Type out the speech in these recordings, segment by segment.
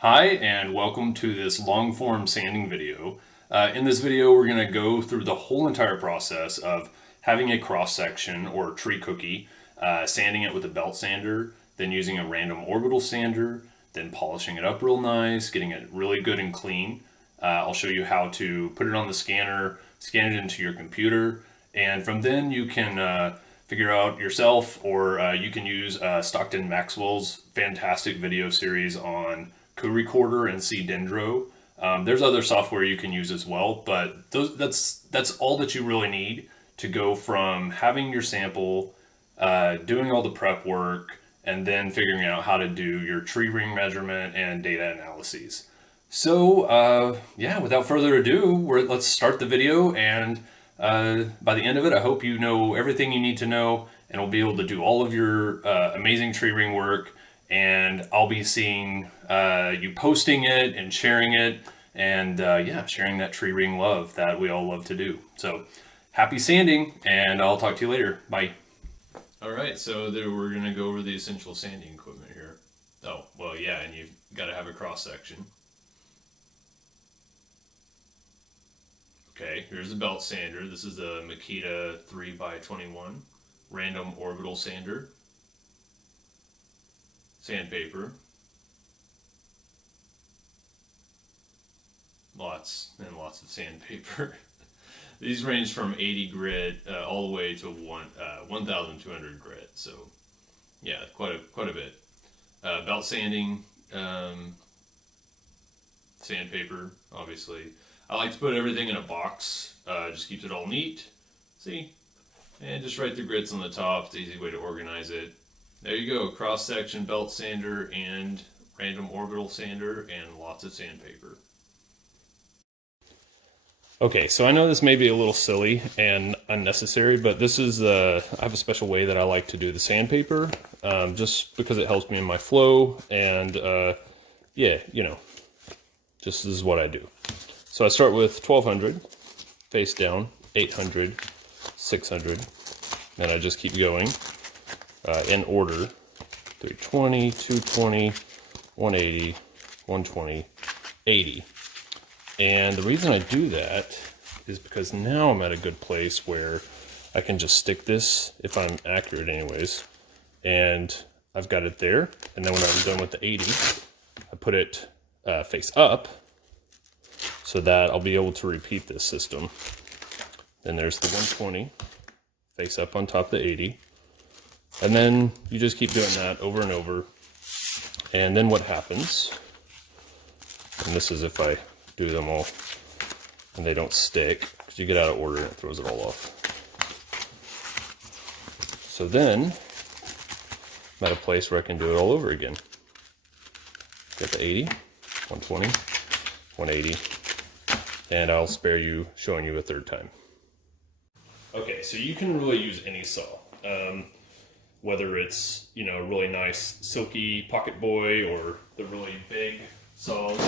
Hi, and welcome to this long-form sanding video. In this video, we're going to go through the whole entire process of having a cross-section or tree cookie, sanding it with a belt sander, then using a random orbital sander, then polishing it up real nice, getting it really good and clean. I'll show you how to put it on the scanner, scan it into your computer, and from then you can figure out yourself, or you can use Stockton Maxwell's fantastic video series on co-recorder and see Dendro. There's other software you can use as well, but that's all that you really need to go from having your sample, doing all the prep work, and then figuring out how to do your tree ring measurement and data analyses. So yeah, without further ado, let's start the video, and by the end of it, I hope you know everything you need to know and will be able to do all of your amazing tree ring work. And I'll be seeing you posting it and sharing it, and yeah, sharing that tree ring love that we all love to do. So happy sanding, and I'll talk to you later. Bye. All right, so we're gonna go over the essential sanding equipment here. Oh, well, yeah, and you've got to have a cross section. Okay, here's the belt sander. This is the Makita 3x21 random orbital sander. Sandpaper. Lots and lots of sandpaper. These range from 80 grit all the way to 1,200 grit. So yeah, quite a bit. Belt sanding, sandpaper, obviously. I like to put everything in a box. Just keeps it all neat. See? And just write the grits on the top. It's an easy way to organize it. There you go, cross-section belt sander and random orbital sander and lots of sandpaper. Okay, so I know this may be a little silly and unnecessary, but this is, I have a special way that I like to do the sandpaper, just because it helps me in my flow, and yeah, you know, just this is what I do. So I start with 1200, face down, 800, 600, and I just keep going. In order, 320, 220, 180, 120, 80. And the reason I do that is because now I'm at a good place where I can just stick this, if I'm accurate anyways, and I've got it there. And then when I'm done with the 80, I put it face up so that I'll be able to repeat this system. Then there's the 120, face up on top of the 80. And then you just keep doing that over and over. And then what happens, and this is if I do them all and they don't stick, because you get out of order and it throws it all off. So then I'm at a place where I can do it all over again. Got the 80, 120, 180, and I'll spare you showing you a third time. Okay, so you can really use any saw. Whether it's, you know, a really nice silky pocket boy or the really big saws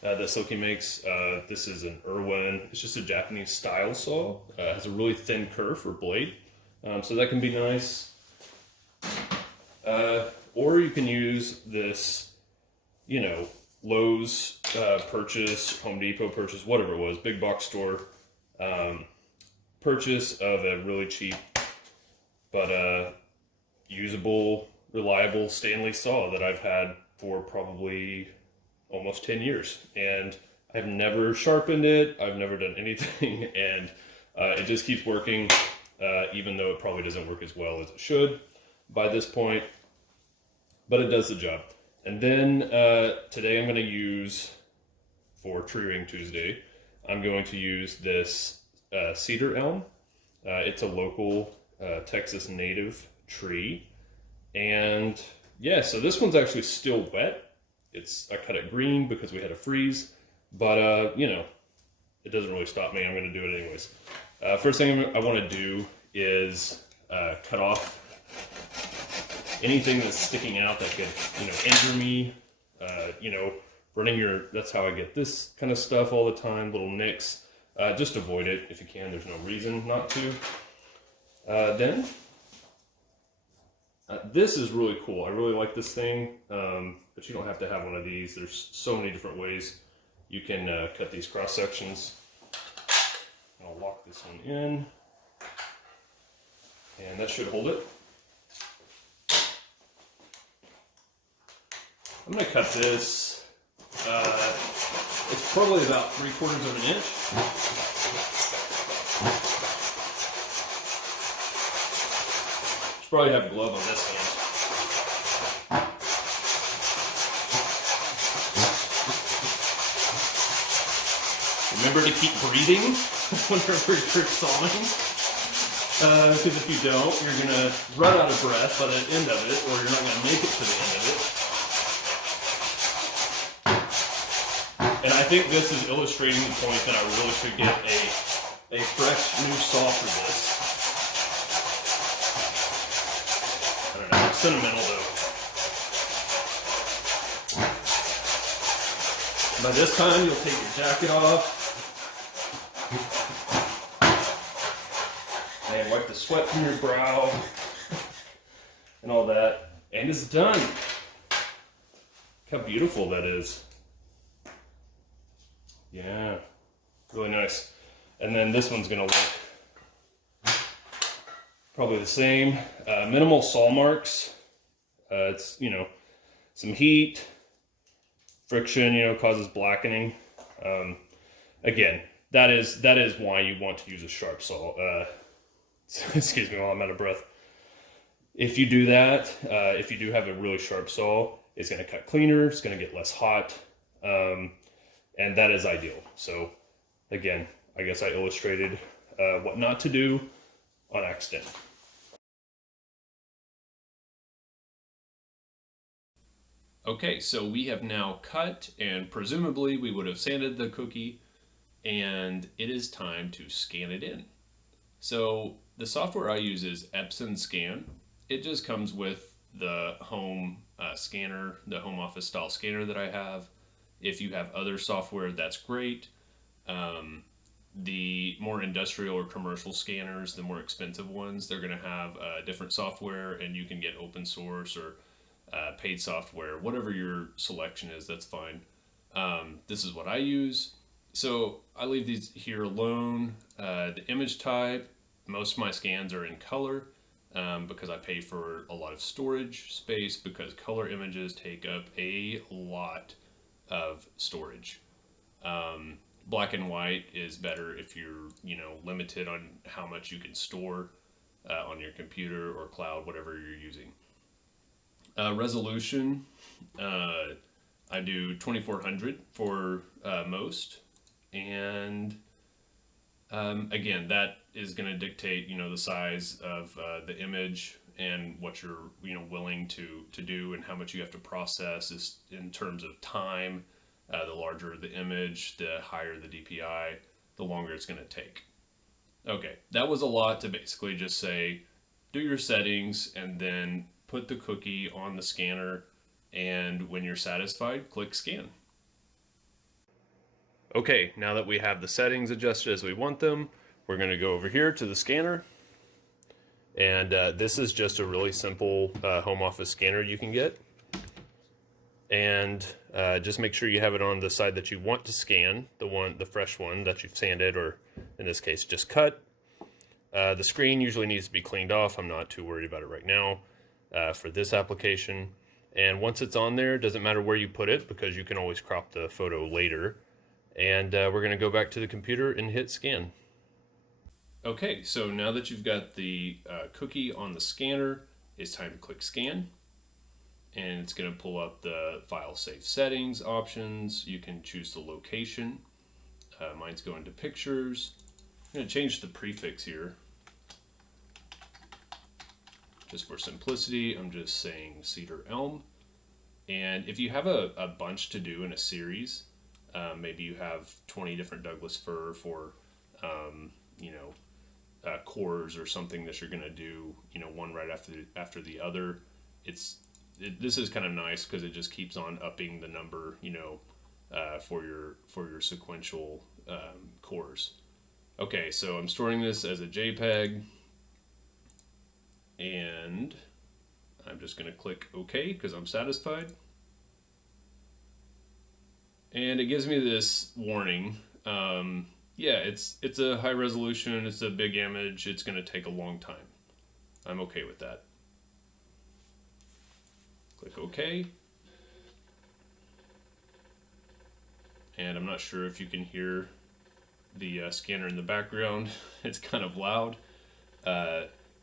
that Silky makes. This is an Irwin. It's just a Japanese style saw. It has a really thin kerf or blade, so that can be nice. Or you can use this, you know, Lowe's purchase, Home Depot purchase, whatever it was, big box store purchase of a really cheap but usable, reliable Stanley saw that I've had for probably almost 10 years. And I've never sharpened it, I've never done anything, and it just keeps working, even though it probably doesn't work as well as it should by this point, but it does the job. And then today I'm going to use, for Tree Ring Tuesday, I'm going to use this cedar elm. It's a local Texas native tree, and yeah, so this one's actually still wet. I cut it green because we had a freeze, but you know, it doesn't really stop me. I'm going to do it anyways. First thing I want to do is cut off anything that's sticking out that could, you know, injure me. You know, that's how I get this kind of stuff all the time, little nicks. Just avoid it if you can. There's no reason not to. Then This is really cool. I really like this thing, but you don't have to have one of these. There's so many different ways you can cut these cross sections. I'll lock this one in, and that should hold it. I'm going to cut this. It's probably about 3/4 of an inch. Should probably have a glove on this hand. Remember to keep breathing whenever you're sawing, because if you don't, you're going to run out of breath by the end of it, or you're not going to make it to the end of it. And I think this is illustrating the point that I really should get a fresh new saw for this. I don't know, it's sentimental though. By this time, you'll take your jacket off and wipe the sweat from your brow and all that, and it's done. Look how beautiful that is. Yeah, really nice. And then this one's gonna look probably the same. Minimal saw marks. It's, you know, some heat, friction, you know, causes blackening. Again, that is why you want to use a sharp saw. Excuse me while I'm out of breath. If you do that, if you do have a really sharp saw, it's going to cut cleaner, it's going to get less hot, and that is ideal. So again, I guess I illustrated what not to do on accident. Okay, so we have now cut, and presumably we would have sanded the cookie, and it is time to scan it in. So the software I use is Epson Scan. It just comes with the home scanner, the home office style scanner that I have. If you have other software, that's great. The more industrial or commercial scanners, the more expensive ones, they're going to have different software, and you can get open source or paid software, whatever your selection is, that's fine. This is what I use. So I leave these here alone. The image type, most of my scans are in color because I pay for a lot of storage space, because color images take up a lot of storage. Black and white is better if you're, you know, limited on how much you can store on your computer or cloud, whatever you're using. Resolution, I do 2400 for most, and again, that is going to dictate, you know, the size of the image and what you're, you know, willing to do, and how much you have to process is in terms of time. The larger the image, the higher the DPI, the longer it's going to take. Okay, that was a lot to basically just say, do your settings and then put the cookie on the scanner, and when you're satisfied, click scan. Okay, now that we have the settings adjusted as we want them, we're going to go over here to the scanner. And this is just a really simple home office scanner you can get. And just make sure you have it on the side that you want to scan, the fresh one that you've sanded, or in this case, just cut. The screen usually needs to be cleaned off. I'm not too worried about it right now for this application. And once it's on there, it doesn't matter where you put it, because you can always crop the photo later. And we're going to go back to the computer and hit scan. Okay, so now that you've got the cookie on the scanner, it's time to click scan. And it's going to pull up the file save settings options. You can choose the location. Mine's going to pictures. I'm going to change the prefix here. Just for simplicity, I'm just saying cedar elm. And if you have a bunch to do in a series, maybe you have 20 different Douglas fir for, you know, cores or something that you're going to do, you know, one right after the other. This is kind of nice because it just keeps on upping the number, you know, for your sequential cores. Okay, so I'm storing this as a JPEG, and I'm just going to click OK because I'm satisfied. And it gives me this warning. Yeah, it's a high resolution, it's a big image, it's going to take a long time. I'm okay with that. Click OK. And I'm not sure if you can hear the scanner in the background. It's kind of loud.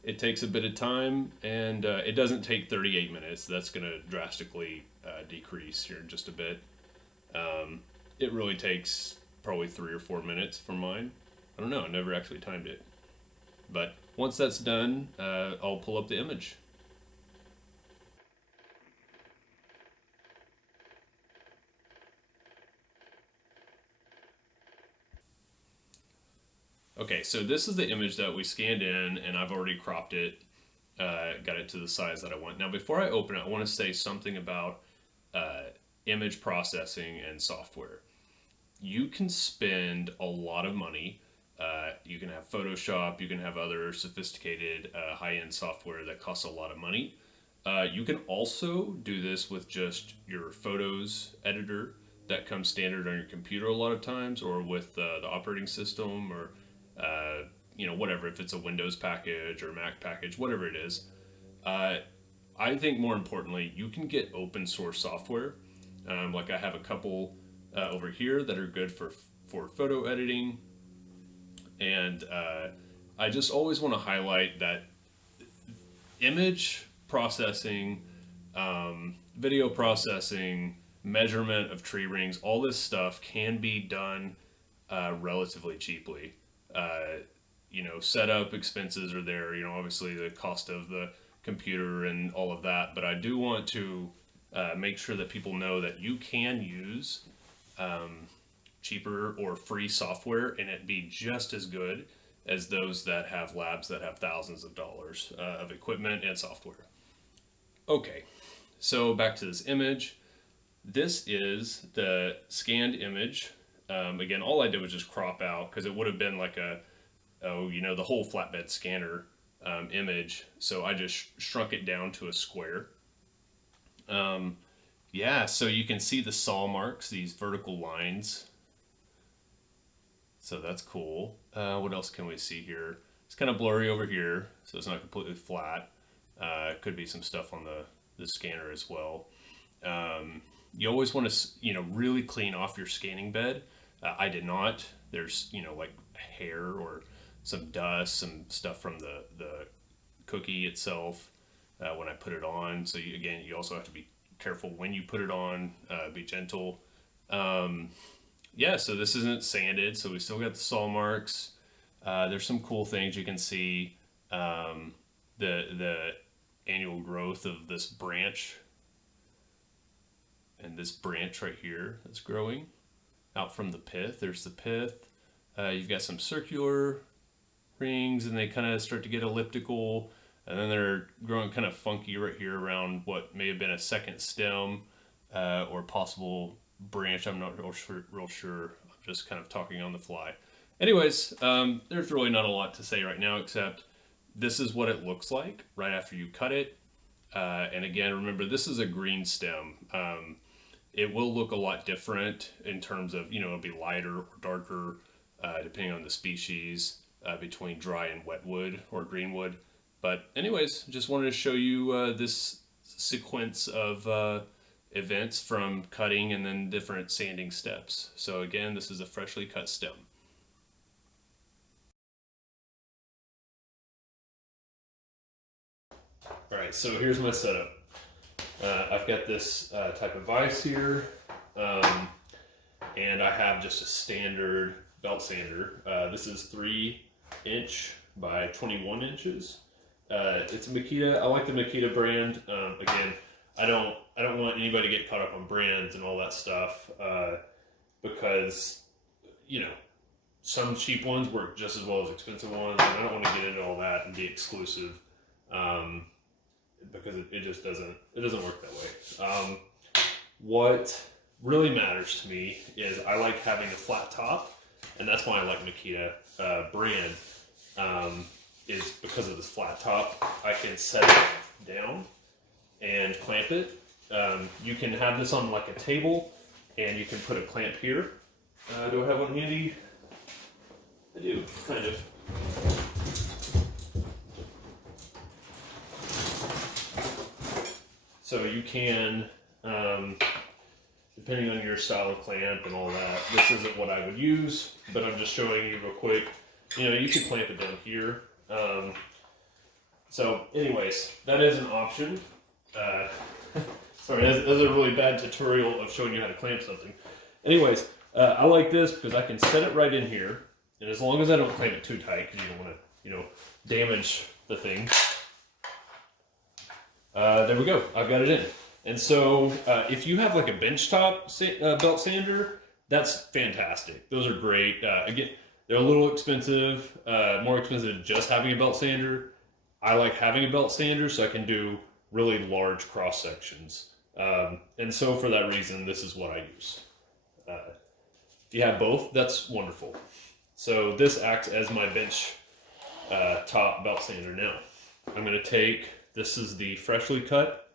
It takes a bit of time, and it doesn't take 38 minutes. That's going to drastically decrease here in just a bit. It really takes probably 3 or 4 minutes for mine. I don't know, I never actually timed it. But once that's done, I'll pull up the image. Okay, so this is the image that we scanned in, and I've already cropped it, got it to the size that I want. Now, before I open it, I want to say something about image processing and software. You can spend a lot of money. You can have Photoshop, you can have other sophisticated high-end software that costs a lot of money. You can also do this with just your Photos editor that comes standard on your computer a lot of times, or with the operating system, or whatever. If it's a Windows package or Mac package, whatever it is. I think more importantly, you can get open source software. Like I have a couple over here that are good for photo editing, and I just always want to highlight that image processing, video processing, measurement of tree rings, all this stuff can be done relatively cheaply. Setup expenses are there. Obviously the cost of the computer and all of that. But I do want to make sure that people know that you can use cheaper or free software and it be just as good as those that have labs that have thousands of dollars of equipment and software. Okay, so back to this image. This is the scanned image. Again, all I did was just crop out because it would have been like the whole flatbed scanner image. So I just shrunk it down to a square. Yeah, so you can see the saw marks, these vertical lines. So that's cool. What else can we see here? It's kind of blurry over here, so it's not completely flat. Could be some stuff on the scanner as well. You always want to, really clean off your scanning bed. I did not. There's, like hair or some dust, some stuff from the cookie itself when I put it on. So you also have to be careful when you put it on. Be gentle. Yeah, so this isn't sanded, so we still got the saw marks. There's some cool things you can see. The annual growth of this branch, and this branch right here that's growing out from the pith. There's the pith. You've got some circular rings, and they kind of start to get elliptical, and then they're growing kind of funky right here around what may have been a second stem or possible branch. I'm not real sure. I'm just kind of talking on the fly. Anyways, there's really not a lot to say right now except this is what it looks like right after you cut it. And again, remember, this is a green stem. It will look a lot different in terms of, it'll be lighter or darker depending on the species between dry and wet wood or green wood. But anyways, just wanted to show you this sequence of events from cutting and then different sanding steps. So again, this is a freshly cut stem. All right, so here's my setup. I've got this type of vise here, and I have just a standard belt sander. This is 3" by 21 inches. It's a Makita. I like the Makita brand. Again, I don't want anybody to get caught up on brands and all that stuff because some cheap ones work just as well as expensive ones, and I don't want to get into all that and be exclusive. Because it just doesn't work that way. What really matters to me is I like having a flat top, and that's why I like Makita brand. Is because of this flat top. I can set it down and clamp it. You can have this on like a table, and you can put a clamp here. Do I have one handy? I do, kind of. So you can, depending on your style of clamp and all that, this isn't what I would use, but I'm just showing you real quick. You know, you could clamp it down here. So anyways, that is an option. Sorry, that's a really bad tutorial of showing you how to clamp something. Anyways, I like this because I can set it right in here, and as long as I don't clamp it too tight, because you don't want to, you know, damage the thing. There we go, I've got it in. And so if you have like a benchtop belt sander, that's fantastic. Those are great. Again, they're a little expensive, more expensive than just having a belt sander. I like having a belt sander so I can do really large cross sections. And so for that reason, this is what I use. If you have both, that's wonderful. So this acts as my bench top belt sander now. I'm going to take, this is the freshly cut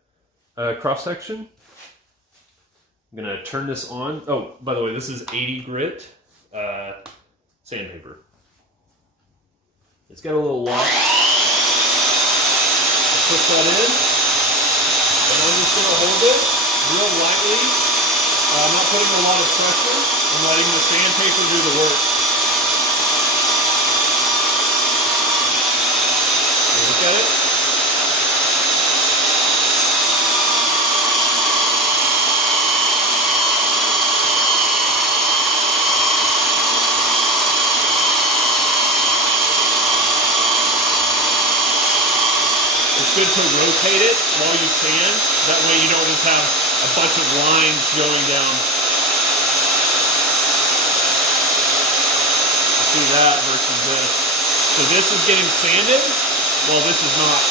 cross section. I'm going to turn this on. Oh, by the way, this is 80 grit sandpaper. It's got a little lock. Put that in, and I'm just going to hold it real lightly. I'm not putting a lot of pressure. I'm letting the sandpaper do the work. Look at it. It's good to rotate it while you sand. That way you don't just have a bunch of lines going down. You see that versus this. So this is getting sanded, while this is not.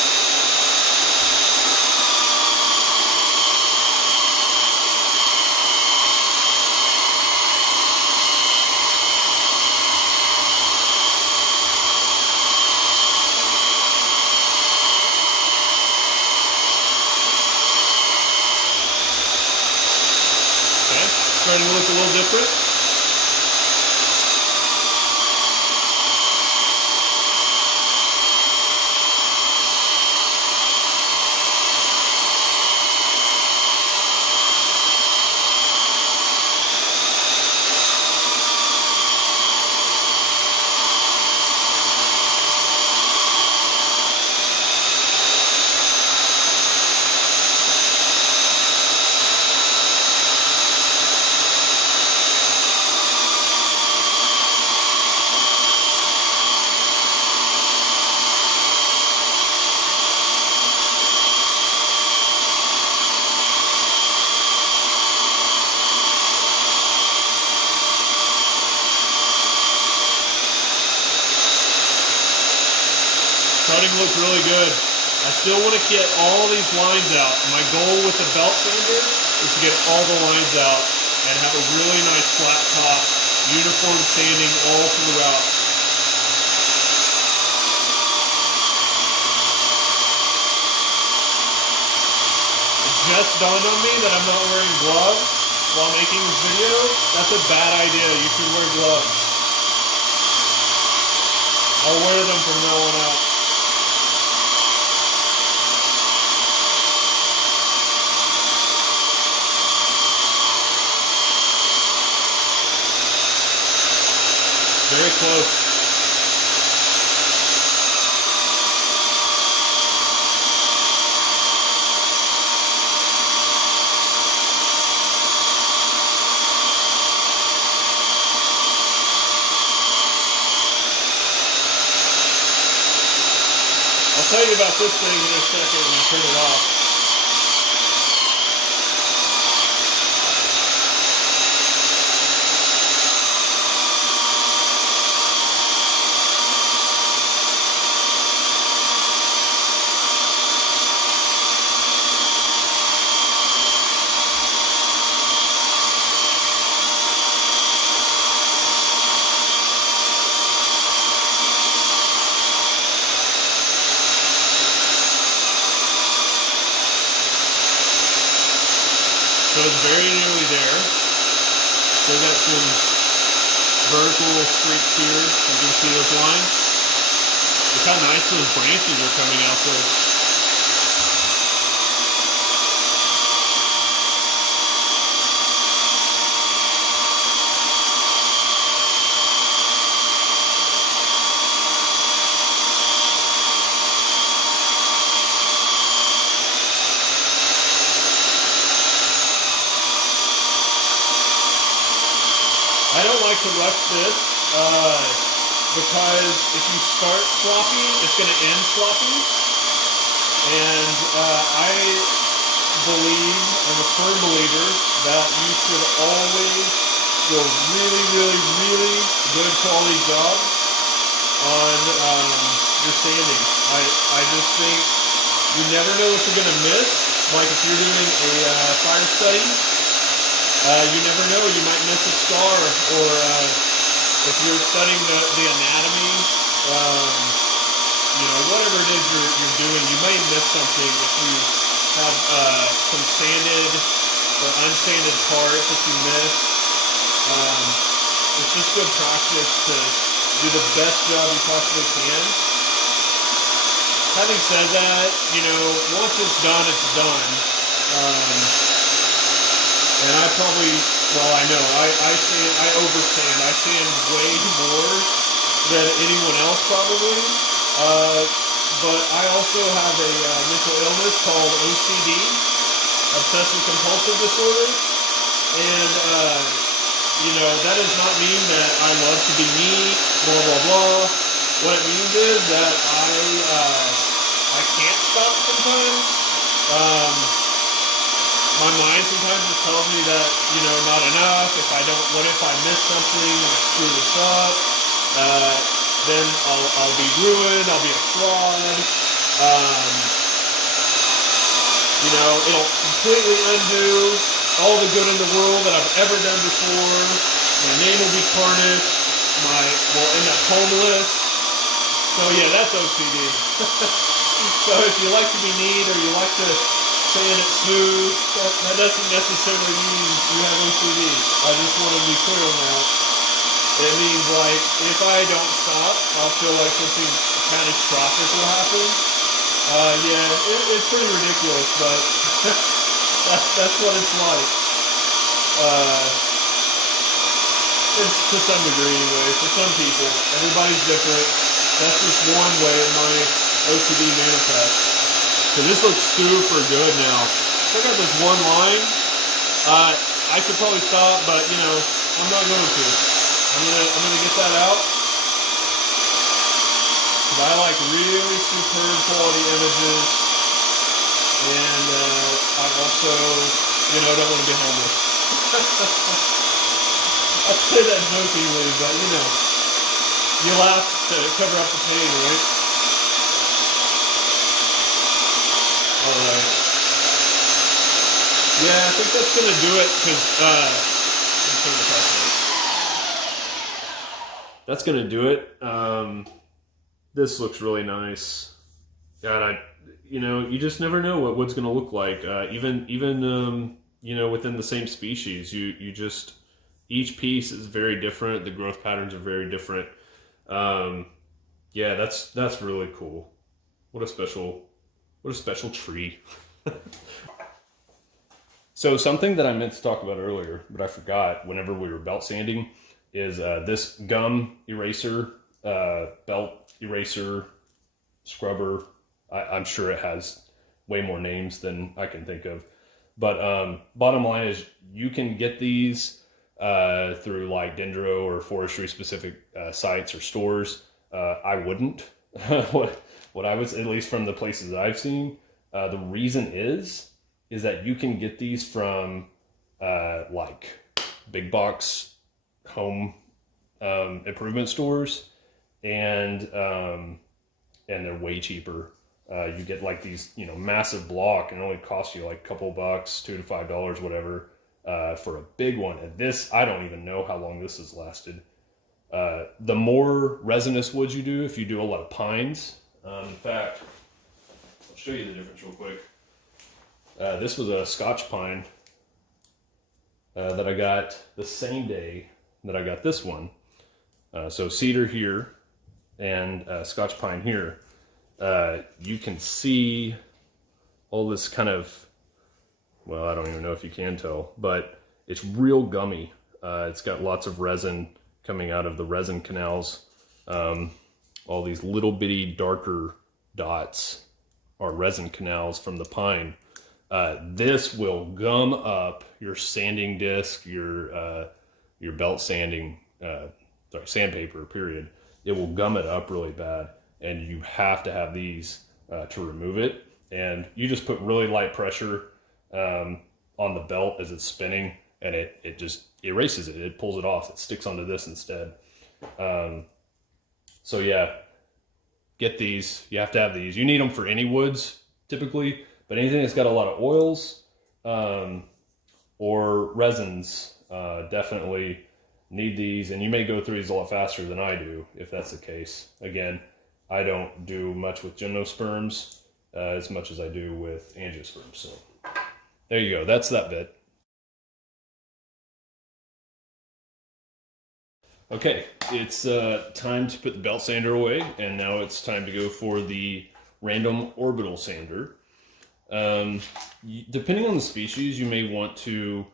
Starting to look a little different. Starting to look really good. I still want to get all these lines out. My goal with the belt sander is to get all the lines out and have a really nice flat top, uniform sanding all throughout. It just dawned on me that I'm not wearing gloves while making this video. That's a bad idea. You should wear gloves. I'll wear them from now on out. Very close. I'll tell you about this thing in a second when I turn it off. So it's very nearly there. Still got some vertical streaks here. You can see those lines. Look how nice those branches are coming out though. I don't like to rush this because if you start sloppy, it's going to end sloppy. And I believe, I'm a firm believer, that you should always do a really, really, really good quality job on your sanding. I just think you never know what you're going to miss. Like if you're doing a fire study, you never know, you might miss a scar, or if you're studying the anatomy, you know, whatever it is you're doing, you may miss something if you have some sanded or unsanded parts that you miss. It's just good practice to do the best job you possibly can. Having said that, you know, once it's done, it's done. And I probably, well, I know, I oversand. I sand way more than anyone else probably. But I also have a mental illness called OCD, obsessive compulsive disorder. And, you know, that does not mean that I love to be neat, blah, blah, blah. What it means is that I can't stop sometimes. My mind sometimes just tells me that, you know, not enough. What if I miss something and screw this up? Then I'll be ruined. I'll be a fraud. You know, it'll completely undo all the good in the world that I've ever done before. My name will be tarnished. Will end up homeless. So yeah, that's OCD. So if you like to be neat or you like to sand it smooth, that doesn't necessarily mean you have OCD. I just want to be clear on that. It means, like, if I don't stop, I'll feel like something catastrophic will happen. Yeah, it's pretty ridiculous, but that's what it's like. It's to some degree anyway, for some people. Everybody's different. That's just one way my OCD manifests. So this looks super good now. Check out this one line. I could probably stop, but you know, I'm not going to. I'm gonna get that out. Because I like really superb quality images. And I also, you know, don't want to be homeless. I say that jokingly, but you know, you laugh to cover up the pain, right? Alright. Yeah, I think that's going to do it, because, that's going to do it. This looks really nice. God, you know, you just never know what wood's going to look like. Even you know, within the same species, you just, each piece is very different. The growth patterns are very different. Yeah, that's really cool. What a special tree. So something that I meant to talk about earlier, but I forgot whenever we were belt sanding, is this gum eraser, belt eraser, scrubber. I'm sure it has way more names than I can think of. But bottom line is you can get these through like Dendro or forestry specific sites or stores. I wouldn't. What I was, at least from the places that I've seen, the reason is that you can get these from like big box home improvement stores, and they're way cheaper. You get like these, you know, massive block, and it only costs you like a couple bucks, $2 to $5, whatever, for a big one. And this, I don't even know how long this has lasted. The more resinous woods you do, if you do a lot of pines, in fact, I'll show you the difference real quick. This was a Scotch pine, that I got the same day that I got this one. So cedar here and Scotch pine here. You can see all this kind of, well, I don't even know if you can tell, but it's real gummy. It's got lots of resin coming out of the resin canals. All these little bitty darker dots are resin canals from the pine. This will gum up your sanding disc, your belt sanding, sandpaper, period. It will gum it up really bad, and you have to have these to remove it. And you just put really light pressure on the belt as it's spinning, and it just erases it. It pulls it off. It sticks onto this instead. So yeah, get these. You have to have these. You need them for any woods typically, but anything that's got a lot of oils or resins definitely need these. And you may go through these a lot faster than I do if that's the case. Again, I don't do much with gymnosperms as much as I do with angiosperms. So there you go. That's that bit. Okay, it's time to put the belt sander away, and now it's time to go for the random orbital sander. Depending on the species, you may want to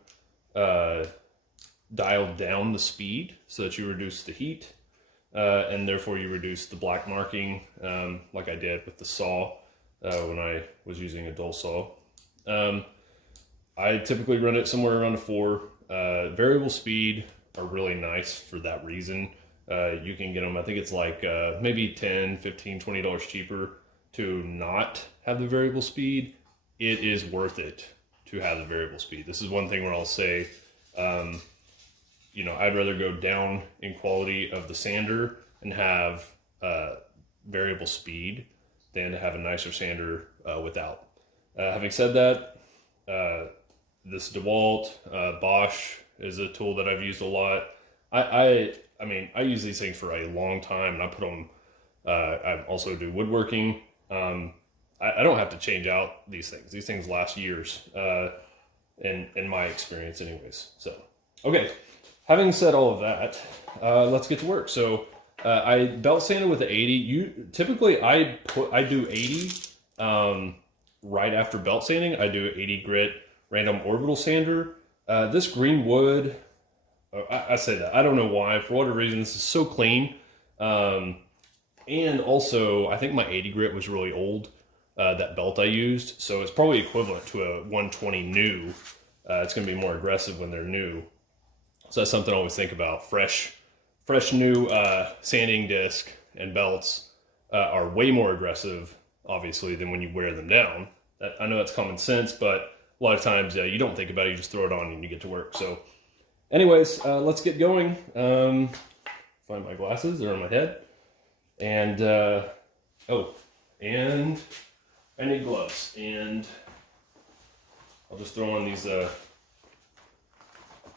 dial down the speed so that you reduce the heat, and therefore you reduce the black marking, like I did with the saw when I was using a dull saw. I typically run it somewhere around a 4. Variable speed are really nice for that reason. You can get them, I think it's like maybe $10, $15, $20 cheaper to not have the variable speed. It is worth it to have the variable speed. This is one thing where I'll say, you know, I'd rather go down in quality of the sander and have variable speed than to have a nicer sander without. Having said that, this DeWalt, Bosch is a tool that I've used a lot. I mean, I use these things for a long time, and I put them, I also do woodworking. I don't have to change out these things. These things last years, in my experience anyways. So, okay, having said all of that, let's get to work. So, I belt sanded with the 80. Typically I do 80, right after belt sanding. I do 80 grit random orbital sander. This green wood, I say that, I don't know why, for whatever reason, this is so clean. And also, I think my 80 grit was really old, that belt I used. So it's probably equivalent to a 120 new. It's going to be more aggressive when they're new. So that's something I always think about. Fresh new sanding disc and belts are way more aggressive, obviously, than when you wear them down. I know that's common sense, but a lot of times you don't think about it, you just throw it on and you get to work. So anyways, let's get going. Find my glasses, they're on my head. And, and I need gloves. And I'll just throw on these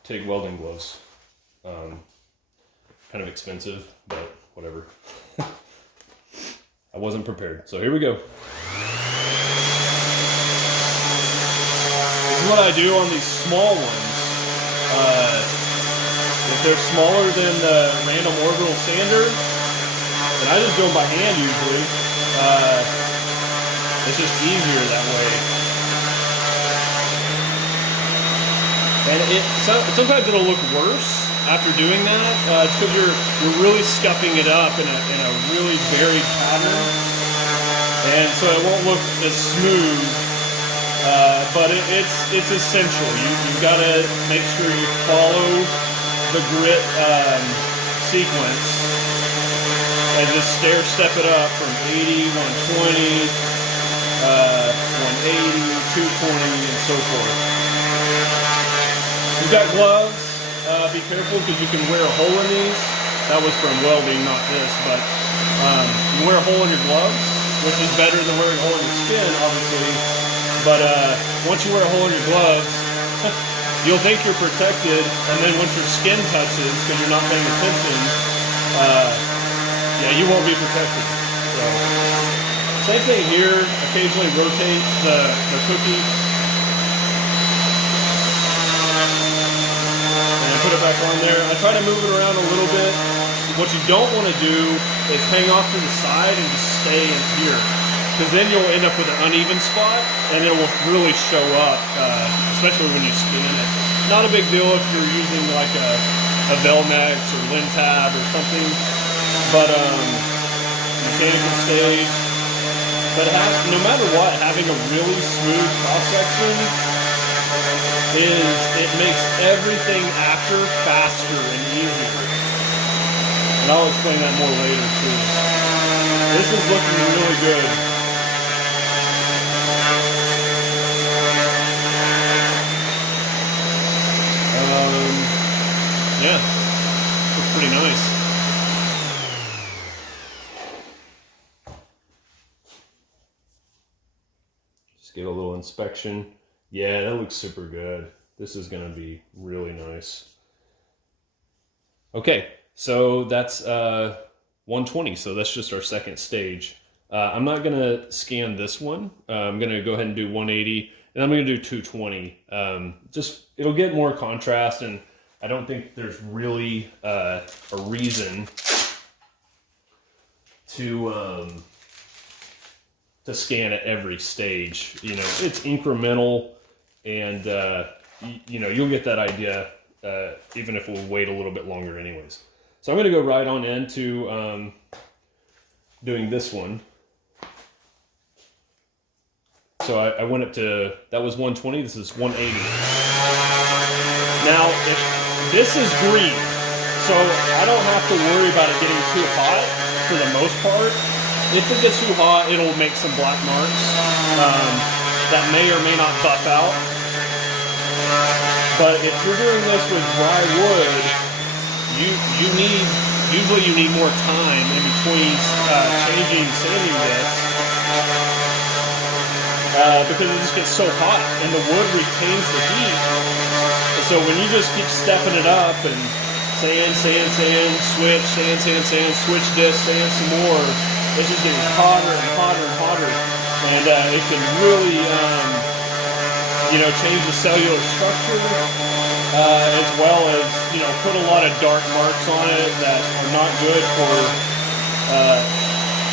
TIG welding gloves. Kind of expensive, but whatever. I wasn't prepared. So here we go. This is what I do on these small ones. If they're smaller than the random orbital sander, then I just do them by hand usually. It's just easier that way. And sometimes it'll look worse after doing that. It's because you're really scuffing it up in a really varied pattern, and so it won't look as smooth. But it's essential. You've got to make sure you follow the grit sequence and just stair step it up from 80, 120, 180, 220, and so forth. You've got gloves. Be careful because you can wear a hole in these. That was from welding, not this, but you wear a hole in your gloves, which is better than wearing a hole in your skin, obviously. But once you wear a hole in your gloves, you'll think you're protected, and then once your skin touches, because you're not paying attention, yeah, you won't be protected. So, same thing here. Occasionally rotate the cookie. pipe on there. I try to move it around a little bit. What you don't want to do is hang off to the side and just stay in here, because then you'll end up with an uneven spot, and it will really show up, especially when you scan it. Not a big deal if you're using like a Velnex or Lintab or something, but mechanical stage. But no matter what, having a really smooth cross section it makes everything after faster and easier. And I'll explain that more later too. This is looking really good. Yeah, looks pretty nice. Just get a little inspection. Yeah, that looks super good. This is going to be really nice. Okay, so that's 120. So that's just our second stage. I'm not going to scan this one. I'm going to go ahead and do 180, and I'm going to do 220. Just it'll get more contrast, and I don't think there's really a reason to scan at every stage. You know, it's incremental, and you know, you'll get that idea even if we'll wait a little bit longer anyways. So I'm going to go right on into doing this one. So I went up to, that was 120, this is 180. Now, if this is green, so I don't have to worry about it getting too hot for the most part. If it gets too hot, it'll make some black marks that may or may not buff out. But if you're doing this with dry wood, usually you need more time in between changing sanding bits because it just gets so hot and the wood retains the heat. And so when you just keep stepping it up and sand, switch, sand, switch this, sand some more, it's just getting hotter and hotter and hotter, and it can really you know, change the cellular structure, as well as, you know, put a lot of dark marks on it that are not good for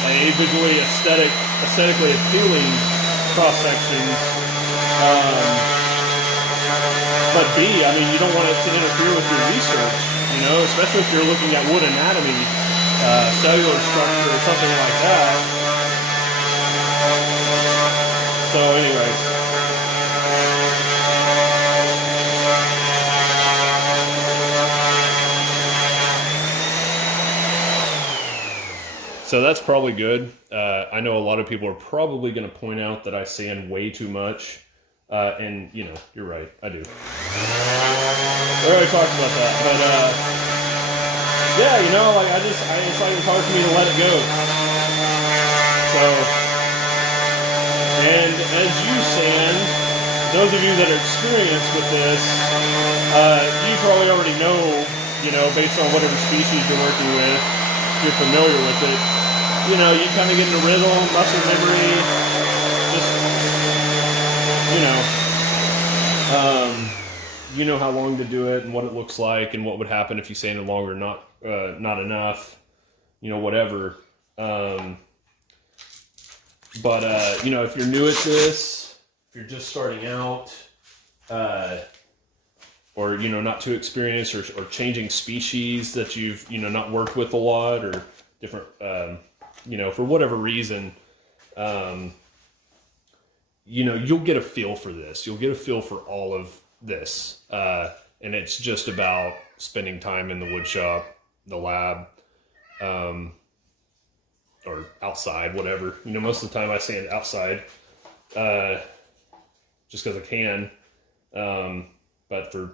a visually aesthetically appealing cross section. But B, I mean, you don't want it to interfere with your research, you know, especially if you're looking at wood anatomy, cellular structure, or something like that. So, anyways. So that's probably good. I know a lot of people are probably going to point out that I sand way too much. And, you know, you're right. I do. We already talked about that. But, yeah, you know, like, it's like it's hard for me to let it go. So, and as you sand, those of you that are experienced with this, you probably already know, you know, based on whatever species you're working with, if you're familiar with it, you know, you kind of get into rhythm, muscle memory, just, you know how long to do it and what it looks like and what would happen if you sanded longer, not enough, you know, whatever. But you know, if you're new at this, if you're just starting out, or, you know, not too experienced, or changing species that you've, you know, not worked with a lot, or different, you know, for whatever reason, you know, you'll get a feel for this. You'll get a feel for all of this. And it's just about spending time in the wood shop, the lab, or outside, whatever. You know, most of the time I sand outside, just because I can. But for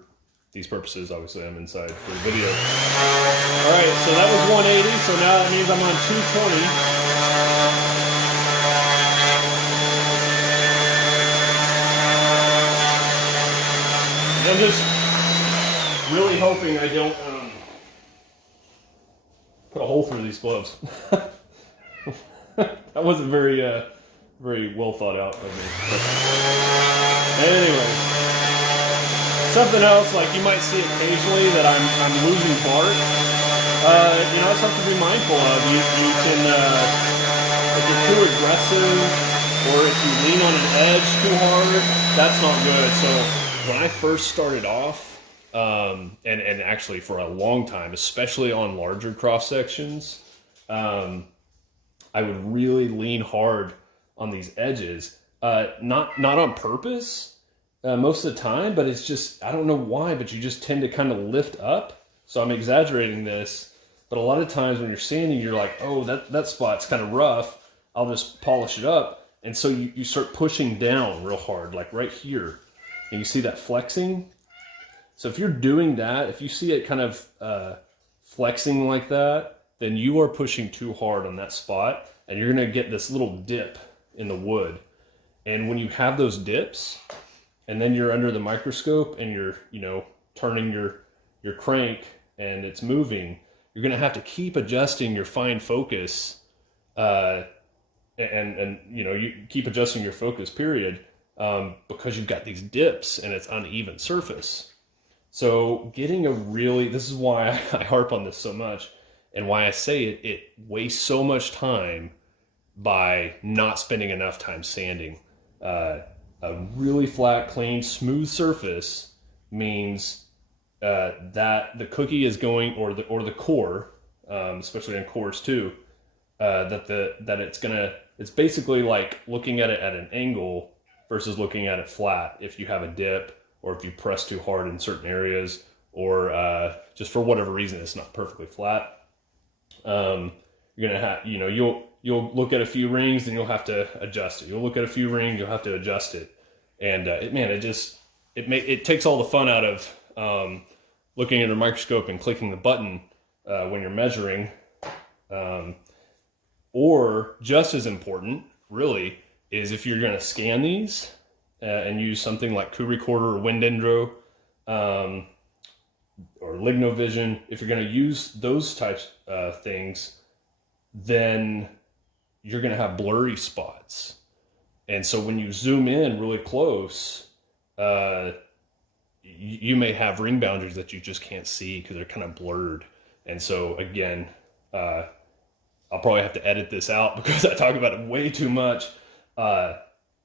these purposes, obviously, I'm inside for the video. All right, so that was 180. So now that means I'm on 220. I'm just really hoping I don't put a hole through these gloves. That wasn't very well thought out of me. But anyway. Something else, like you might see occasionally that I'm losing bark. You know, it's something to be mindful of. You can, if you're too aggressive or if you lean on an edge too hard, that's not good. So when I first started off, and actually for a long time, especially on larger cross sections, I would really lean hard on these edges. Not on purpose most of the time, but it's just, I don't know why, but you just tend to kind of lift up. So I'm exaggerating this, but a lot of times when you're sanding, you're like, oh, that spot's kind of rough. I'll just polish it up. And so you start pushing down real hard, like right here. And you see that flexing? So if you're doing that, if you see it kind of flexing like that, then you are pushing too hard on that spot, and you're gonna get this little dip in the wood. And when you have those dips, and then you're under the microscope and you're, you know, turning your crank and it's moving, you're gonna have to keep adjusting your fine focus, and you know, you keep adjusting your focus period, because you've got these dips and it's uneven surface. So getting a really, this is why I harp on this so much, and why I say it wastes so much time by not spending enough time sanding. A really flat, clean, smooth surface means that the cookie is going, or the core, especially in cores too, it's basically like looking at it at an angle versus looking at it flat. If you have a dip, or if you press too hard in certain areas, or just for whatever reason it's not perfectly flat, you're gonna have, you know, you'll look at a few rings and you'll have to adjust it. You'll look at a few rings, you'll have to adjust it. And it takes all the fun out of looking at a microscope and clicking the button when you're measuring. Or just as important, really, is if you're going to scan these and use something like Coup Recorder or Wind Dendro, or LignoVision. If you're going to use those types of things, then you're going to have blurry spots. And so when you zoom in really close, you may have ring boundaries that you just can't see because they're kind of blurred. And so again, I'll probably have to edit this out because I talk about it way too much. It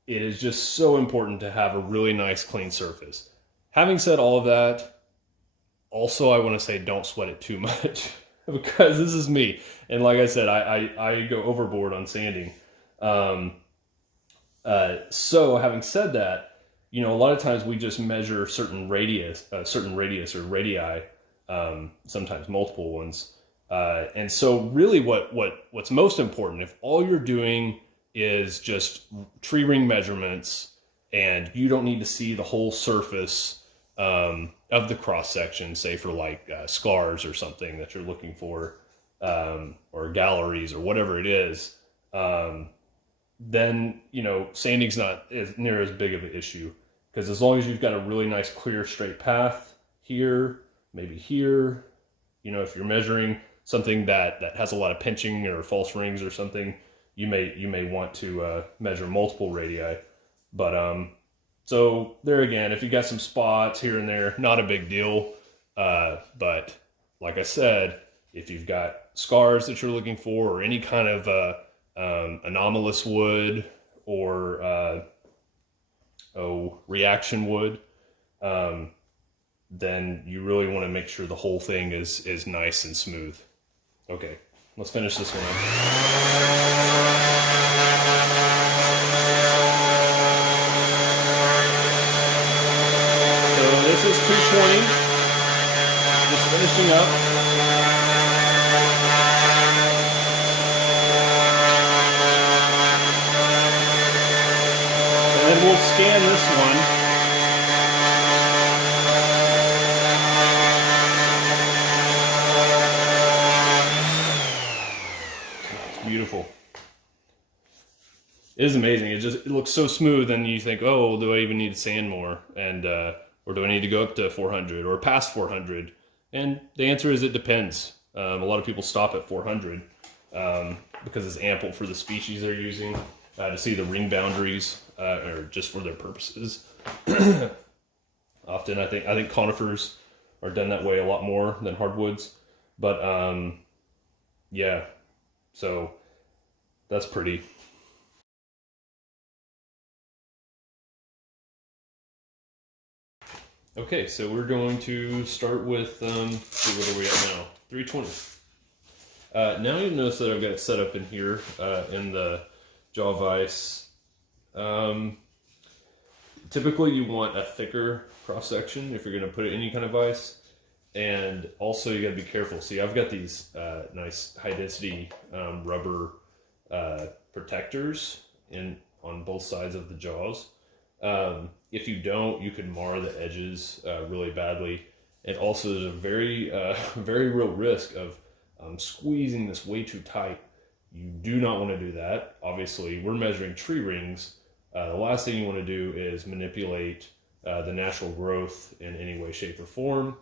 is just so important to have a really nice clean surface. Having said all of that, also I want to say don't sweat it too much because this is me. And like I said, I go overboard on sanding. So having said that, you know, a lot of times we just measure certain radius or radii, sometimes multiple ones. And so really what's most important, if all you're doing is just tree ring measurements and you don't need to see the whole surface of the cross section, say for like scars or something that you're looking for, or galleries or whatever it is, then, you know, sanding's not as near as big of an issue, because as long as you've got a really nice clear straight path here, maybe here, you know, if you're measuring something that has a lot of pinching or false rings or something, you may want to measure multiple radii. But so there again, if you got some spots here and there, not a big deal. But like I said, if you've got scars that you're looking for, or any kind of anomalous wood, or reaction wood, then you really want to make sure the whole thing is nice and smooth. Okay, let's finish this one up. So this is 220, just finishing up. And then we'll scan this one. Beautiful. It is amazing. It looks so smooth, and you think, oh, do I even need to sand more? And or do I need to go up to 400 or past 400? And the answer is it depends. A lot of people stop at 400 because it's ample for the species they're using, to see the ring boundaries, or just for their purposes. often. I think conifers are done that way a lot more than hardwoods. But yeah, so that's pretty. Okay, so we're going to start with, see, what are we at now? 320. Now you'll notice that I've got it set up in here in the jaw vise. Typically you want a thicker cross section if you're going to put it in any kind of vise. And also you got to be careful. See, I've got these nice high density rubber protectors on both sides of the jaws. If you don't, you can mar the edges really badly. And also there's a very, very real risk of squeezing this way too tight. You do not want to do that. Obviously, we're measuring tree rings. The last thing you want to do is manipulate the natural growth in any way, shape, or form.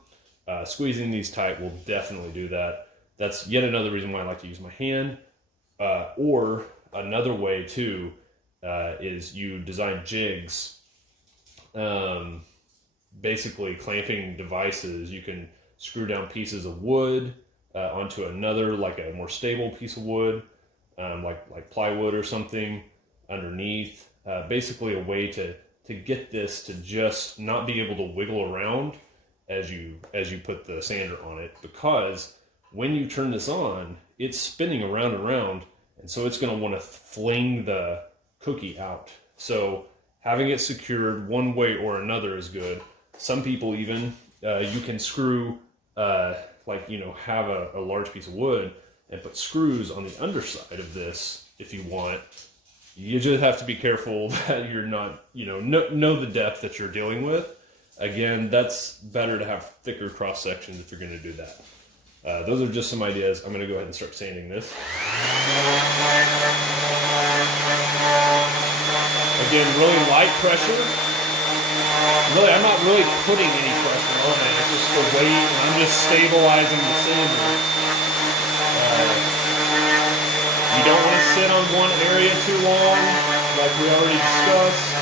Squeezing these tight will definitely do that. That's yet another reason why I like to use my hand. Or another way too is you design jigs. Basically clamping devices. You can screw down pieces of wood onto another, like a more stable piece of wood, like plywood or something underneath. Basically a way to get this to just not be able to wiggle around as you put the sander on it, because when you turn this on, it's spinning around and around, and so it's going to want to fling the cookie out. So having it secured one way or another is good. Some people even, you can screw, have a large piece of wood and put screws on the underside of this if you want. You just have to be careful that you're not, know the depth that you're dealing with. Again, that's better to have thicker cross sections if you're going to do that. Those are just some ideas. I'm going to go ahead and start sanding this. Again, really light pressure. Really, I'm not really putting any pressure on it. It's just the weight. I'm just stabilizing the sander. You don't want to sit on one area too long, like we already discussed.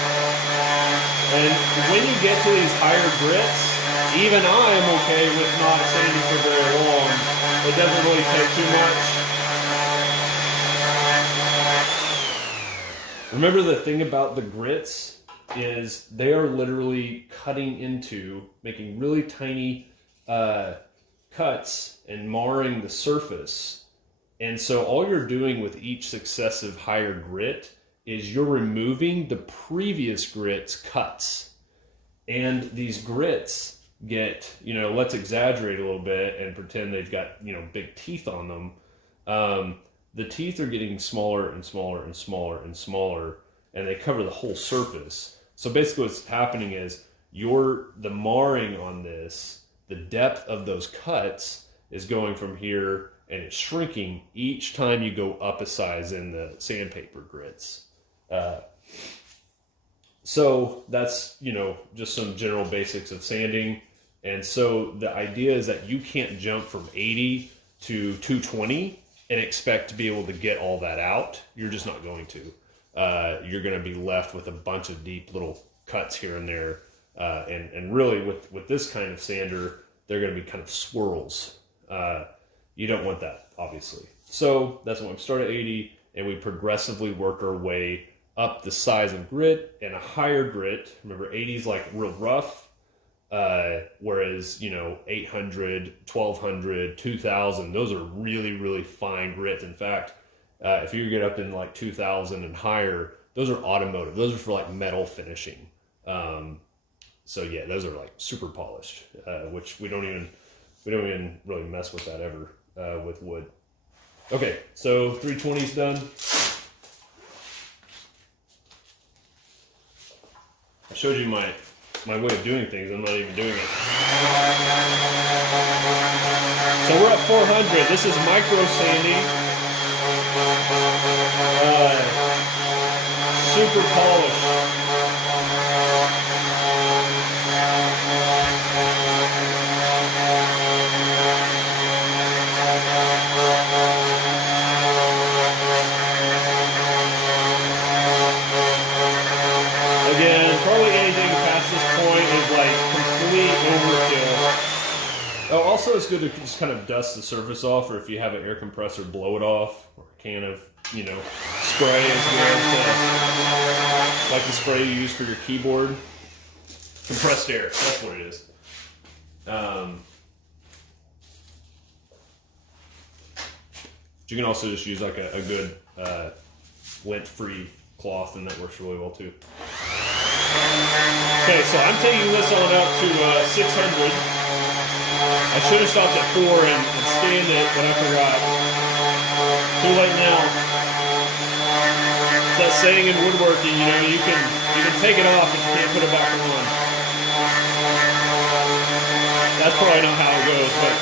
And when you get to these higher grits, even I am okay with not sanding for very long. It doesn't really take too much. Remember, the thing about the grits is they are literally cutting into, making really tiny cuts and marring the surface. And so all you're doing with each successive higher grit is you're removing the previous grit's cuts. And these grits get, let's exaggerate a little bit and pretend they've got, big teeth on them. The teeth are getting smaller and smaller and smaller and smaller, and they cover the whole surface. So basically what's happening is the marring on this, the depth of those cuts is going from here, and it's shrinking each time you go up a size in the sandpaper grits. So that's, just some general basics of sanding. And so the idea is that you can't jump from 80 to 220 and expect to be able to get all that out. You're just not going to. You're going to be left with a bunch of deep little cuts here and there. And really with this kind of sander, they're going to be kind of swirls. You don't want that, obviously. So that's why we start at 80 and we progressively work our way up the size of grit and a higher grit. Remember, 80 is like real rough, whereas 800, 1200, 2000, those are really, really fine grits. In fact, if you get up in like 2000 and higher, those are automotive. Those are for like metal finishing. So yeah, those are like super polished, which we don't even really mess with that ever with wood. Okay, so 320 is done. I showed you my way of doing things. I'm not even doing it. So we're at 400. This is micro sanding. Super polished. Again, probably anything past this point is like Oh, also it's good to just kind of dust the surface off, or if you have an air compressor, blow it off, or a can of, you know, spray is good to, like the spray you use for your keyboard. Compressed air, that's what it is. You can also just use like a good lint-free cloth, and that works really well too. Okay, so I'm taking this on up to 600. I should have stopped at 4 and scanned it, but I forgot. Too late now. It's that saying in woodworking, you know, you can take it off, but you can't put it back on. That's probably not how it goes, but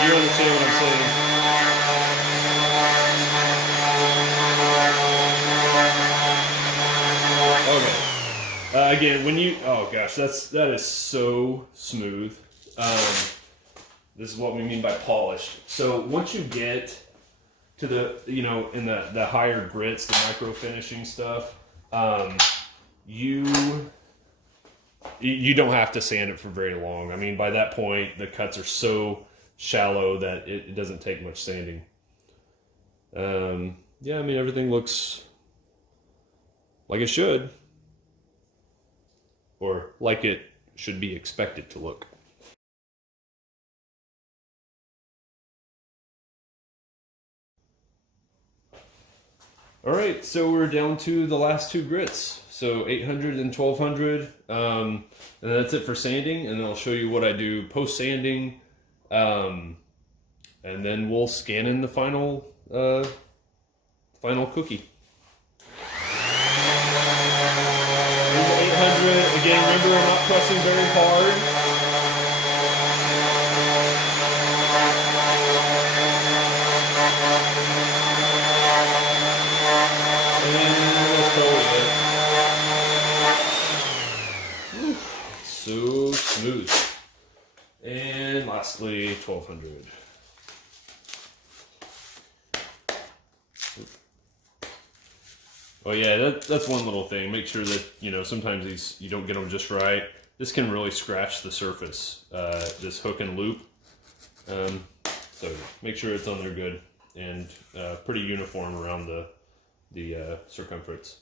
you understand what I'm saying. Okay. Again, when you, oh gosh, that is so smooth. This is what we mean by polished. So once you get to the, you know, in the higher grits, the micro finishing stuff, you don't have to sand it for very long. I mean, by that point, the cuts are so shallow that it doesn't take much sanding. Yeah, I mean, everything looks like it should. Or like it should be expected to look. All right, so we're down to the last two grits. So 800 and 1200, and that's it for sanding. And then I'll show you what I do post sanding, and then we'll scan in the final cookie. 800 again. Remember, I'm not pressing very hard. So smooth. And lastly, 1200. Oh yeah, that's one little thing. Make sure that, you know, sometimes these, you don't get them just right. This can really scratch the surface, this hook and loop. So make sure it's on there good and pretty uniform around the circumference.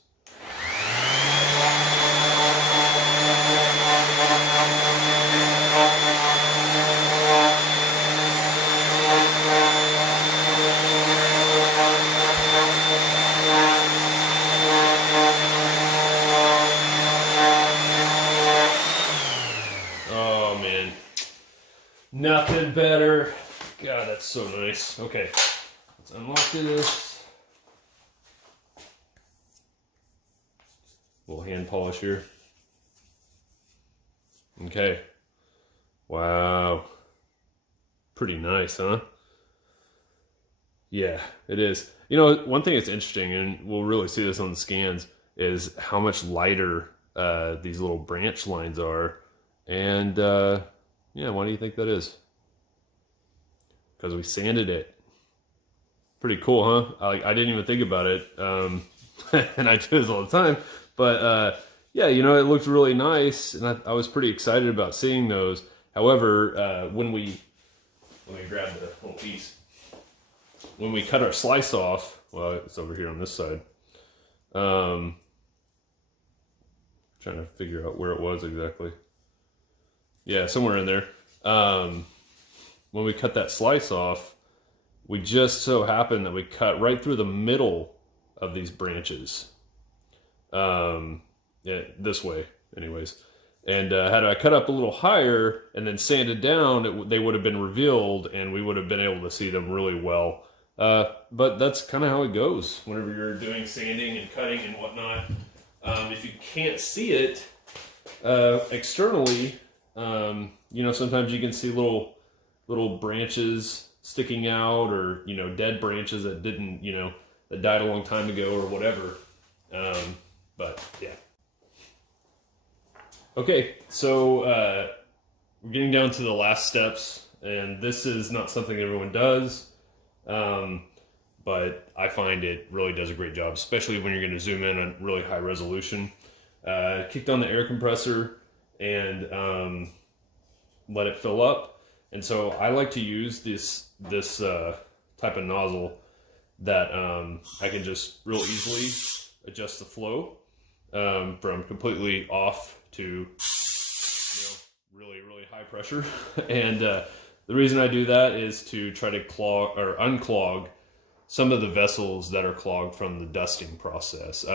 Oh man, nothing better. God, that's so nice. Okay, let's unlock this. Little hand polish here. Okay. Wow. Pretty nice, huh? Yeah, it is. You know, one thing that's interesting, and we'll really see this on the scans, is how much lighter these little branch lines are. And yeah, why do you think that is? Because we sanded it. Pretty cool, huh? I didn't even think about it. And I do this all the time. But yeah, you know, it looked really nice, and I was pretty excited about seeing those. However, let me grab the whole piece. When we cut our slice off, well, it's over here on this side. Trying to figure out where it was exactly. Yeah, somewhere in there. When we cut that slice off, we just so happened that we cut right through the middle of these branches. Yeah, this way, anyways. And had I cut up a little higher and then sanded down, they would have been revealed, and we would have been able to see them really well. But that's kind of how it goes whenever you're doing sanding and cutting and whatnot. If you can't see it externally, you know, sometimes you can see little branches sticking out, or, you know, dead branches that didn't, you know, that died a long time ago or whatever. But yeah. Okay, so we're getting down to the last steps, and this is not something everyone does, but I find it really does a great job, especially when you're going to zoom in on really high resolution. Kicked on the air compressor and let it fill up, And so I like to use this type of nozzle that I can just real easily adjust the flow from completely off to really high pressure. And the reason I do that is to try to clog or unclog some of the vessels that are clogged from the dusting process.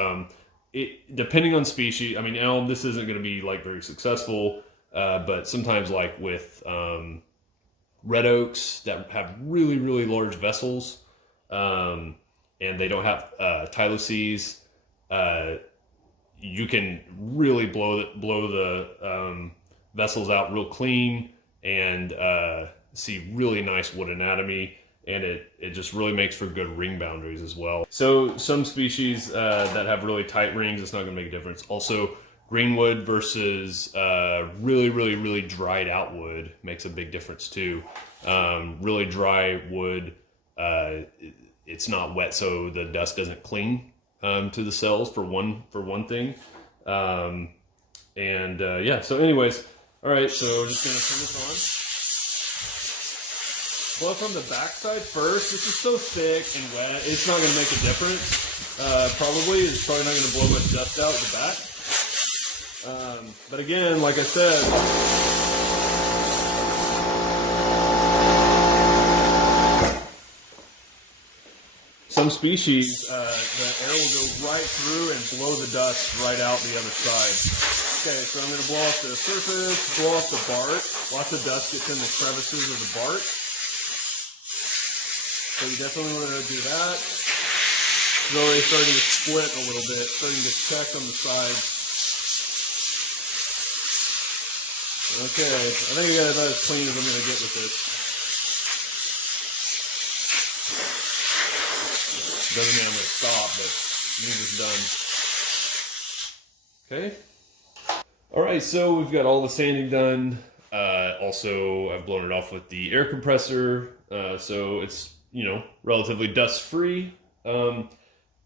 Depending on species, I mean, elm, this isn't going to be like very successful, but sometimes like with red oaks that have really large vessels, and they don't have tyloces, you can really blow the vessels out real clean and see really nice wood anatomy, and it just really makes for good ring boundaries as well. So some species that have really tight rings, it's not going to make a difference. Also, greenwood versus really dried out wood makes a big difference too. Really dry wood, it's not wet, so the dust doesn't cling to the cells for one thing. Yeah, so anyways, all right, so just gonna turn this on. Blow from the backside first. This is so thick and wet, it's not gonna make a difference. It's probably not gonna blow much dust out the back. But again, like I said, some species, the air will go right through and blow the dust right out the other side. Okay, so I'm going to blow off the surface, blow off the bark. Lots of dust gets in the crevices of the bark. So you definitely want to do that. It's already starting to split a little bit, starting to check on the side. Okay, I think I got it about as clean as I'm going to get with this. Doesn't mean I'm going to stop, but it means it's done. Okay. All right, so we've got all the sanding done. Also, I've blown it off with the air compressor, so it's, relatively dust-free.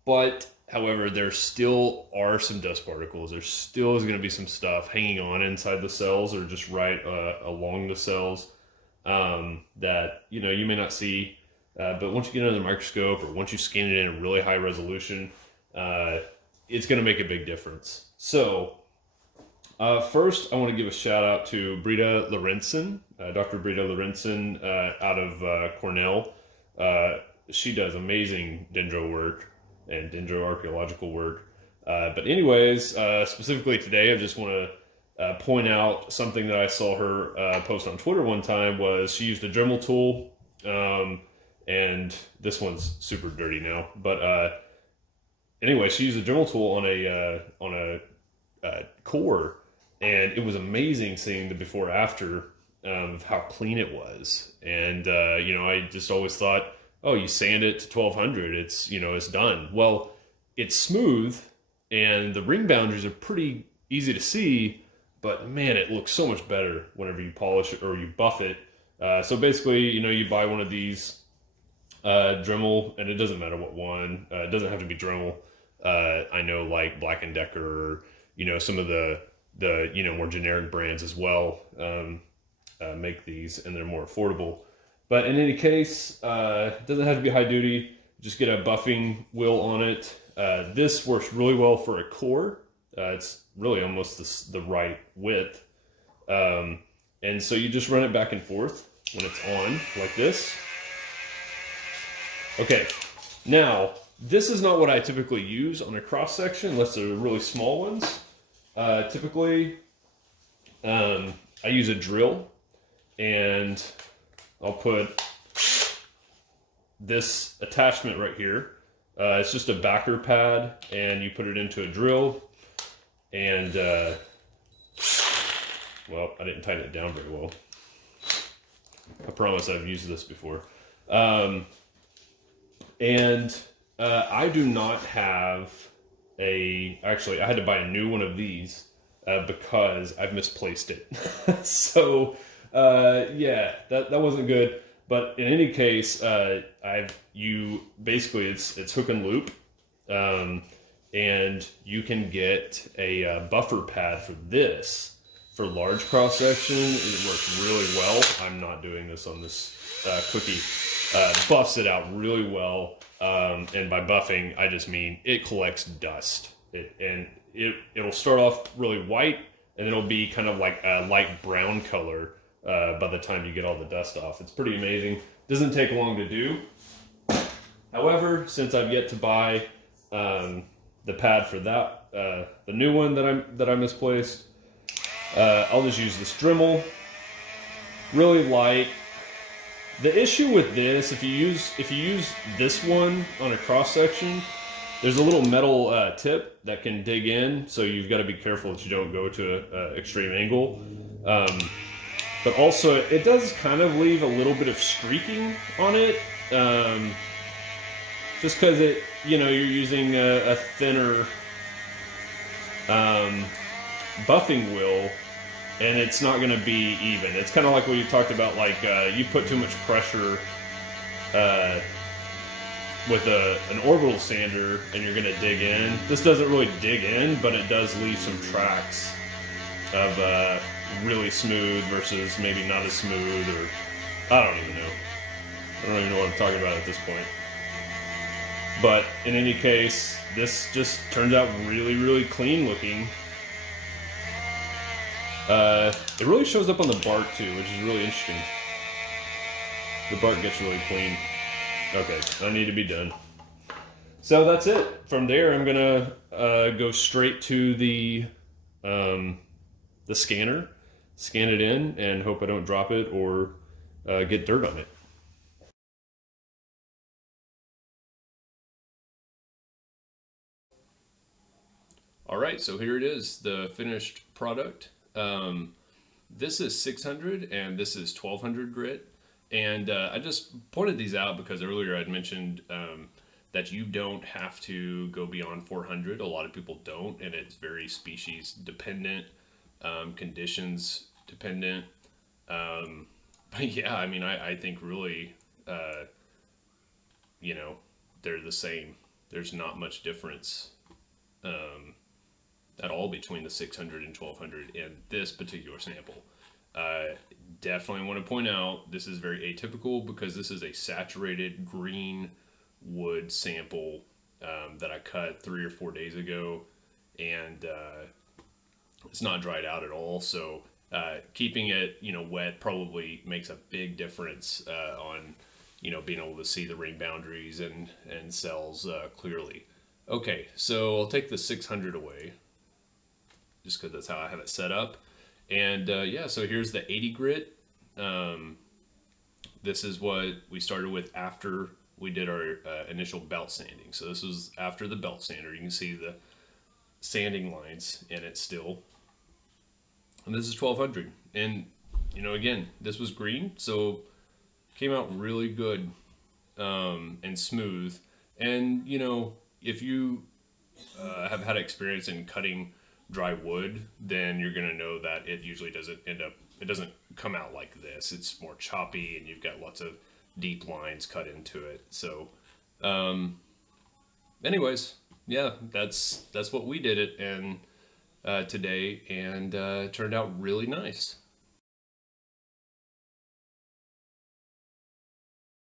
But, however, there still are some dust particles. There still is going to be some stuff hanging on inside the cells or just right along the cells that, you may not see. But once you get under the microscope or once you scan it in a really high resolution, it's going to make a big difference. So, first, I want to give a shout out to Brita Lorentzen, Dr. Brita Lorentzen out of Cornell. She does amazing dendro work and dendroarchaeological work. But anyways, specifically today, I just want to point out something that I saw her post on Twitter one time. Was she used a Dremel tool, and this one's super dirty now. But anyway, she used a Dremel tool on a core. And it was amazing seeing the before after of how clean it was. And, I just always thought, oh, you sand it to 1200, it's done. Well, it's smooth and the ring boundaries are pretty easy to see, but man, it looks so much better whenever you polish it or you buff it. So basically, you buy one of these Dremel, and it doesn't matter what one, it doesn't have to be Dremel. I know like Black & Decker, or, some of the more generic brands as well make these, and they're more affordable. But in any case, it doesn't have to be high duty. Just get a buffing wheel on it. This works really well for a core. It's really almost the right width. And so you just run it back and forth when it's on, like this. Okay, now, this is not what I typically use on a cross section, unless they're really small ones. Typically, I use a drill, and I'll put this attachment right here. It's just a backer pad, and you put it into a drill, and, well, I didn't tighten it down very well. I promise I've used this before. I do not have actually, I had to buy a new one of these because I've misplaced it. So, yeah, that wasn't good. But in any case, basically it's hook and loop, and you can get a buffer pad for this. for large cross section, it works really well. I'm not doing this on this cookie. Buffs it out really well, and by buffing, I just mean it collects dust. It'll start off really white, and it'll be kind of like a light brown color by the time you get all the dust off. It's pretty amazing. Doesn't take long to do. However, since I've yet to buy the pad for that, the new one that I misplaced, I'll just use this Dremel. Really light. The issue with this, if you use this one on a cross section, there's a little metal tip that can dig in, so you've got to be careful that you don't go to an extreme angle. But also, it does kind of leave a little bit of streaking on it, just because you're using a thinner buffing wheel, and it's not going to be even. It's kind of like what you talked about, like you put too much pressure with an orbital sander, and you're going to dig in. This doesn't really dig in, but it does leave some tracks of really smooth versus maybe not as smooth, or I don't even know. I don't even know what I'm talking about at this point. But in any case, this just turns out really, really clean looking. It really shows up on the bark too, which is really interesting. The bark gets really clean. Okay, I need to be done. So that's it. From there, I'm gonna go straight to the scanner, scan it in, and hope I don't drop it or get dirt on it. All right, so here it is, the finished product. This is 600 and this is 1200 grit. And I just pointed these out because earlier I'd mentioned that you don't have to go beyond 400. A lot of people don't, and it's very species dependent, conditions dependent. But yeah, I mean, I think really, you know, they're the same. There's not much difference at all between the 600 and 1200 and this particular sample. Definitely want to point out this is very atypical because this is a saturated green wood sample that I cut 3 or 4 days ago, and it's not dried out at all. So keeping it wet probably makes a big difference on being able to see the ring boundaries and cells clearly. Okay, so I'll take the 600 away just because that's how I have it set up. And yeah, so here's the 80 grit. This is what we started with after we did our initial belt sanding. So this was after the belt sander. You can see the sanding lines in it still. And this is 1200. And, again, this was green, so came out really good and smooth. And, if you have had experience in cutting dry wood, then you're going to know that it usually it doesn't come out like this. It's more choppy and you've got lots of deep lines cut into it. So, anyways, yeah, that's what we did it and today, and turned out really nice.